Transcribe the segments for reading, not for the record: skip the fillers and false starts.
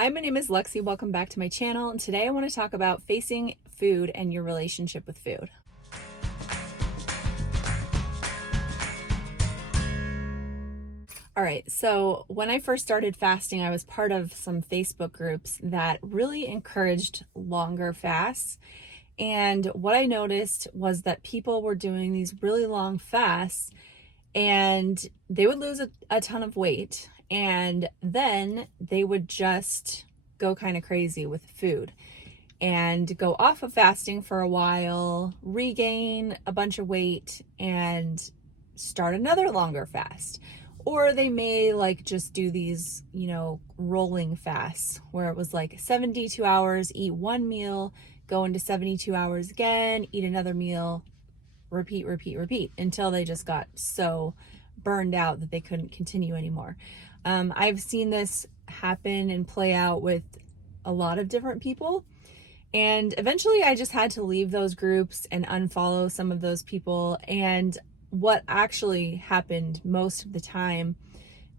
Hi, my name is Lexi. Welcome back to my channel. And today I want to talk about facing food and your relationship with food. All right, so when I first started fasting, I was part of some Facebook groups that really encouraged longer fasts. And what I noticed was that people were doing these really long fasts and they would lose a ton of weight. And then they would just go kind of crazy with food and go off of fasting for a while, regain a bunch of weight, and start another longer fast. Or they may just do these, rolling fasts where it was like 72 hours, eat one meal, go into 72 hours again, eat another meal, repeat until they just got so burned out that they couldn't continue anymore. I've seen this happen and play out with a lot of different people. And eventually I just had to leave those groups and unfollow some of those people. And what actually happened most of the time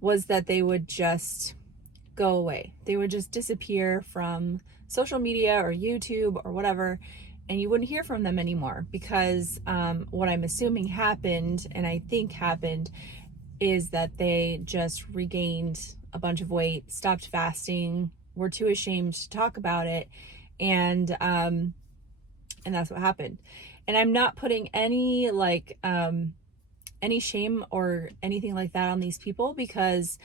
was that they would just go away. They would just disappear from social media or YouTube or whatever, and you wouldn't hear from them anymore because what I'm assuming happened, and I think happened, is that they just regained a bunch of weight, stopped fasting, were too ashamed to talk about it, and that's what happened. And I'm not putting any any shame or anything like that on these people, because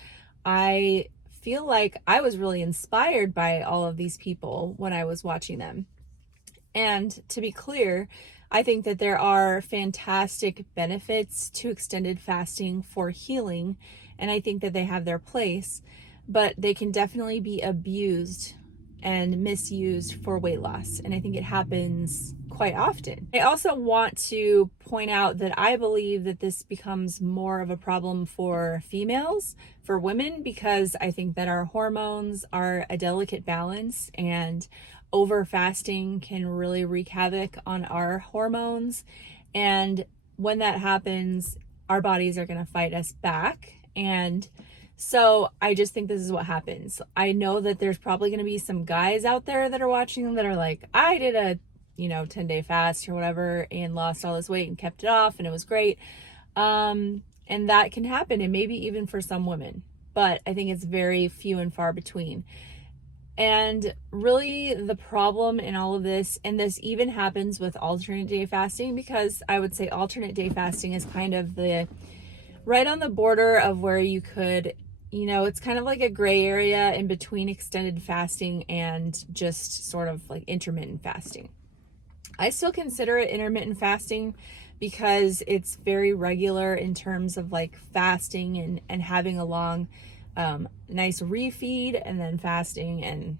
I feel like I was really inspired by all of these people when I was watching them. And to be clear, I think that there are fantastic benefits to extended fasting for healing, and I think that they have their place, but they can definitely be abused and misused for weight loss. And I think it happens quite often. I also want to point out that I believe that this becomes more of a problem for females, for women, because I think that our hormones are a delicate balance, and over fasting can really wreak havoc on our hormones. And when that happens, our bodies are going to fight us back. And so I just think this is what happens. I know that there's probably going to be some guys out there that are watching them that are like, I did a 10-day fast or whatever and lost all this weight and kept it off and it was great. And that can happen, and maybe even for some women, but I think it's very few and far between. And really the problem in all of this, and this even happens with alternate day fasting, because I would say alternate day fasting is kind of right on the border of where you could, it's kind of like a gray area in between extended fasting and just sort of like intermittent fasting. I still consider it intermittent fasting because it's very regular in terms of like fasting and having a long, nice refeed and then fasting, and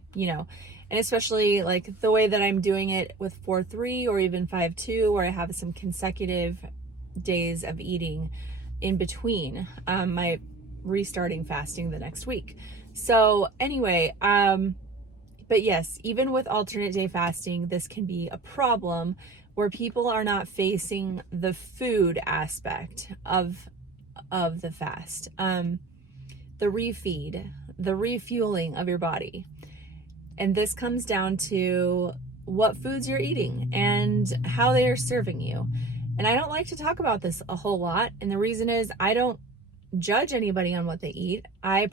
especially like the way that I'm doing it with 4-3 or even 5-2, where I have some consecutive days of eating in between my restarting fasting the next week. So anyway, but yes, even with alternate day fasting, this can be a problem where people are not facing the food aspect of the fast, the refeed, the refueling of your body. And this comes down to what foods you're eating and how they are serving you. And I don't like to talk about this a whole lot. And the reason is I don't judge anybody on what they eat. I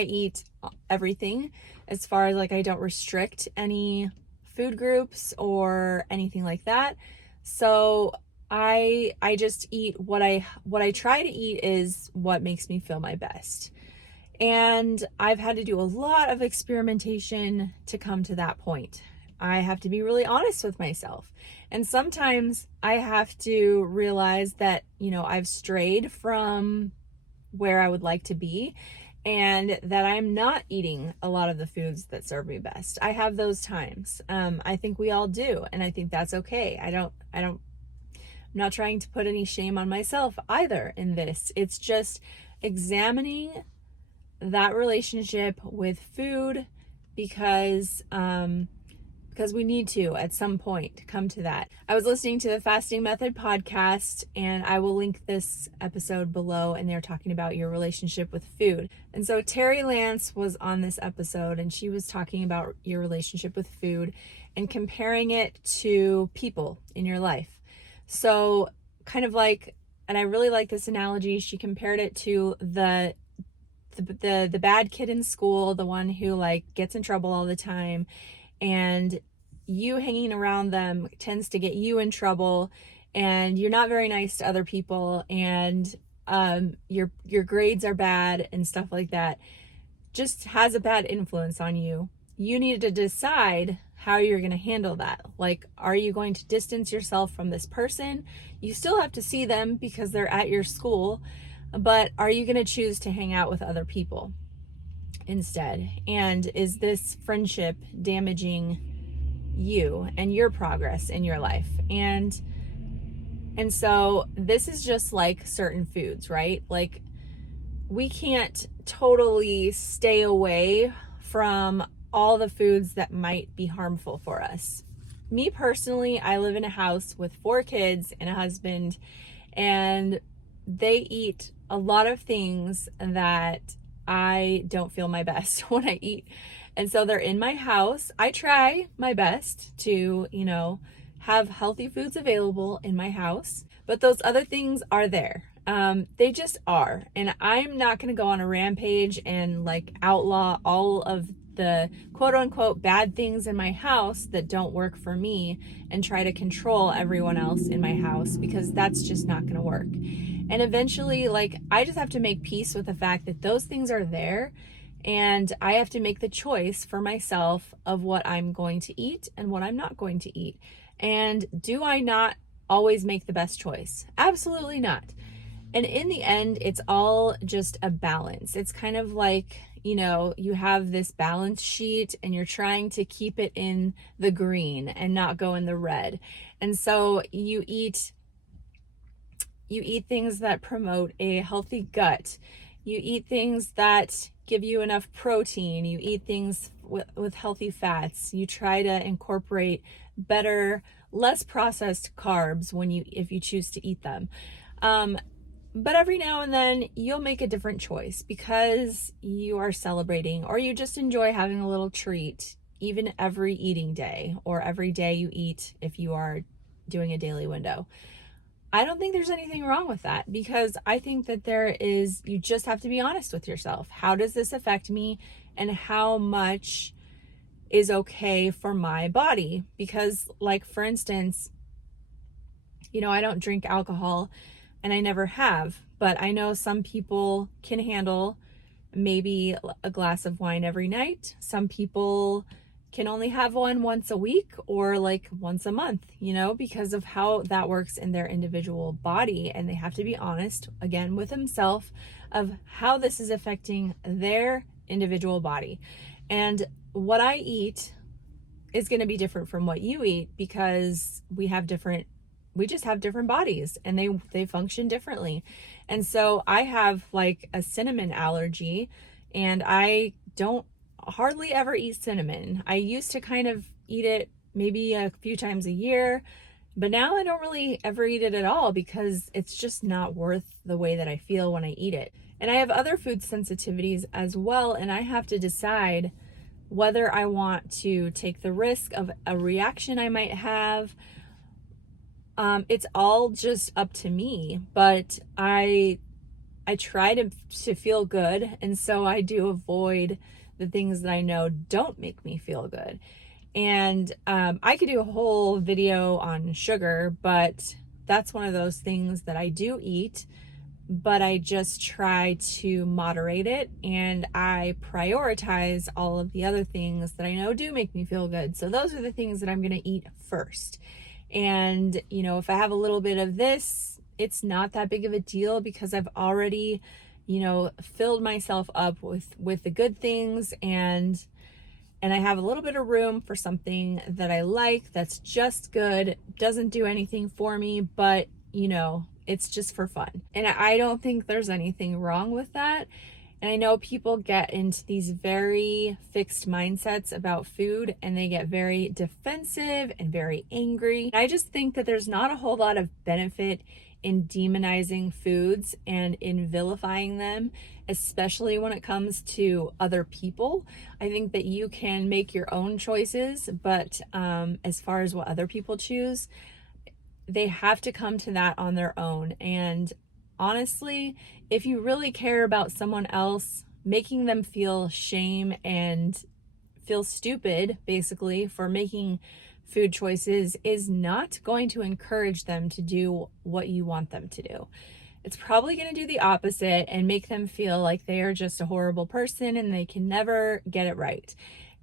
eat everything, as far as I don't restrict any food groups or anything like that. So I just eat what I try to eat is what makes me feel my best. And I've had to do a lot of experimentation to come to that point. I have to be really honest with myself. And sometimes I have to realize that, I've strayed from where I would like to be, and that I'm not eating a lot of the foods that serve me best. I have those times. I think we all do. And I think that's okay. I'm not trying to put any shame on myself either in this. It's just examining that relationship with food, because because we need to at some point come to that. I was listening to the Fasting Method podcast, and I will link this episode below, and they're talking about your relationship with food. And so Terry Lance was on this episode, and she was talking about your relationship with food and comparing it to people in your life. So kind of like, and I really like this analogy, she compared it to the bad kid in school, the one who like gets in trouble all the time, and you hanging around them tends to get you in trouble, and you're not very nice to other people, and your grades are bad and stuff like that. Just has a bad influence on you. You need to decide how you're going to handle that. Like, are you going to distance yourself from this person? You still have to see them because they're at your school, but are you going to choose to hang out with other people instead? And is this friendship damaging you and your progress in your life? And so this is just like certain foods, right? Like, we can't totally stay away from all the foods that might be harmful for us. Me personally, I live in a house with 4 kids and a husband, and they eat a lot of things that I don't feel my best when I eat. And so they're in my house. I try my best to, have healthy foods available in my house, but those other things are there. They just are. And I'm not going to go on a rampage and like outlaw all of the quote unquote bad things in my house that don't work for me and try to control everyone else in my house, because that's just not going to work. And eventually, like, I just have to make peace with the fact that those things are there, and I have to make the choice for myself of what I'm going to eat and what I'm not going to eat. And do I not always make the best choice? Absolutely not. And in the end, it's all just a balance. It's kind of like, you have this balance sheet and you're trying to keep it in the green and not go in the red. And so you eat things that promote a healthy gut. You eat things that give you enough protein. You eat things with healthy fats. You try to incorporate better, less processed carbs if you choose to eat them. But every now and then you'll make a different choice because you are celebrating, or you just enjoy having a little treat, even every eating day or every day you eat if you are doing a daily window. I don't think there's anything wrong with that, because I think that you just have to be honest with yourself. How does this affect me, and how much is okay for my body? Because, like, for instance, I don't drink alcohol, and I never have, but I know some people can handle maybe a glass of wine every night. Some people can only have one once a week or like once a month, because of how that works in their individual body. And they have to be honest, again, with themselves of how this is affecting their individual body. And what I eat is going to be different from what you eat, because we just have different bodies, and they function differently. And so I have like a cinnamon allergy, and I don't hardly ever eat cinnamon. I used to kind of eat it maybe a few times a year, but now I don't really ever eat it at all, because it's just not worth the way that I feel when I eat it. And I have other food sensitivities as well, and I have to decide whether I want to take the risk of a reaction I might have. It's all just up to me, but I try to feel good, and so I do avoid the things that I know don't make me feel good. And I could do a whole video on sugar, but that's one of those things that I do eat, but I just try to moderate it, and I prioritize all of the other things that I know do make me feel good. So those are the things that I'm going to eat first. And, if I have a little bit of this, it's not that big of a deal, because I've already, filled myself up with the good things, and I have a little bit of room for something that I like, that's just good, doesn't do anything for me, but, it's just for fun. And I don't think there's anything wrong with that. And I know people get into these very fixed mindsets about food and they get very defensive and very angry. I just think that there's not a whole lot of benefit in demonizing foods and in vilifying them, especially when it comes to other people. I think that you can make your own choices, but as far as what other people choose, they have to come to that on their own. And honestly, if you really care about someone else, making them feel shame and feel stupid, basically, for making food choices is not going to encourage them to do what you want them to do. It's probably going to do the opposite and make them feel like they are just a horrible person and they can never get it right.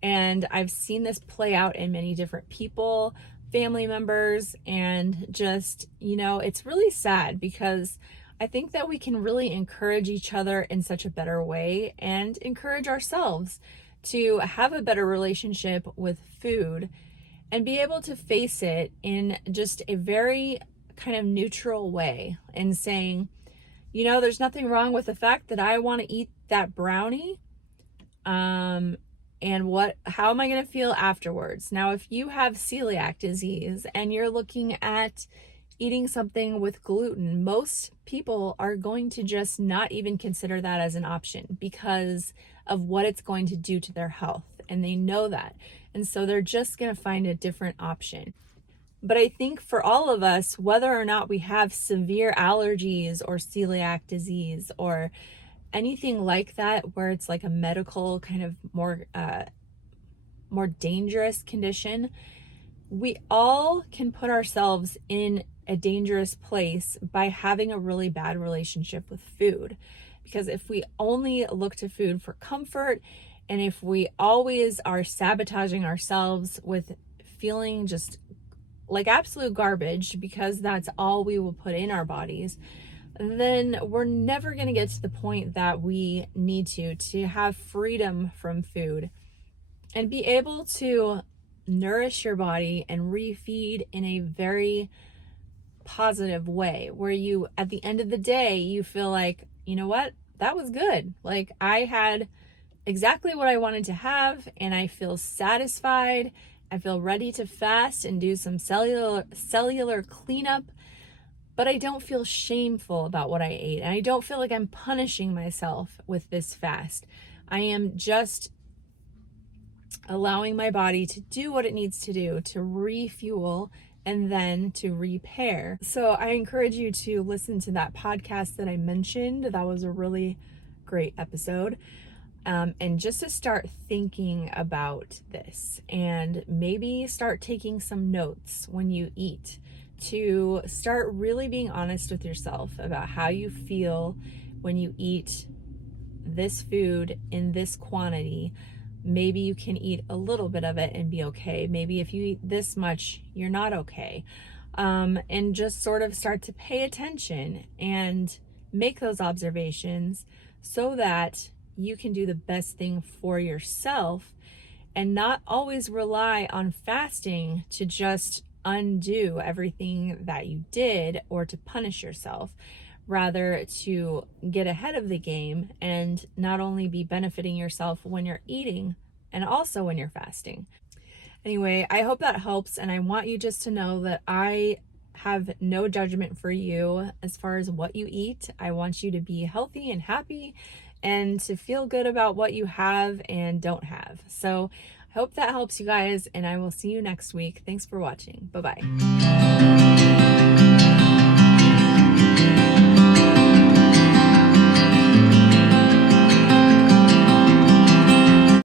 And I've seen this play out in many different people, family members, and just, it's really sad because I think that we can really encourage each other in such a better way and encourage ourselves to have a better relationship with food and be able to face it in just a very kind of neutral way and saying, there's nothing wrong with the fact that I want to eat that brownie. And how am I going to feel afterwards? Now, if you have celiac disease and you're looking at eating something with gluten, most people are going to just not even consider that as an option because of what it's going to do to their health. And they know that. And so they're just going to find a different option. But I think for all of us, whether or not we have severe allergies or celiac disease or anything like that, where it's like a medical kind of more dangerous condition, we all can put ourselves in a dangerous place by having a really bad relationship with food. Because if we only look to food for comfort, and if we always are sabotaging ourselves with feeling just like absolute garbage because that's all we will put in our bodies, then we're never going to get to the point that we need to have freedom from food and be able to nourish your body and refeed in a very positive way, where you, at the end of the day, you feel like, you know what, that was good. Like, I had exactly what I wanted to have and I feel satisfied. I feel ready to fast and do some cellular cleanup, but I don't feel shameful about what I ate. And I don't feel like I'm punishing myself with this fast. I am just allowing my body to do what it needs to do to refuel and then to repair. So I encourage you to listen to that podcast that I mentioned. That was a really great episode. And just to start thinking about this and maybe start taking some notes when you eat, to start really being honest with yourself about how you feel when you eat this food in this quantity. Maybe you can eat a little bit of it and be okay. Maybe if you eat this much, you're not okay. And just sort of start to pay attention and make those observations so that you can do the best thing for yourself and not always rely on fasting to just undo everything that you did or to punish yourself. Rather, to get ahead of the game and not only be benefiting yourself when you're eating and also when you're fasting. Anyway, I hope that helps, and I want you just to know that I have no judgment for you as far as what you eat. I want you to be healthy and happy and to feel good about what you have and don't have. So I hope that helps you guys, and I will see you next week. Thanks for watching. Bye-bye.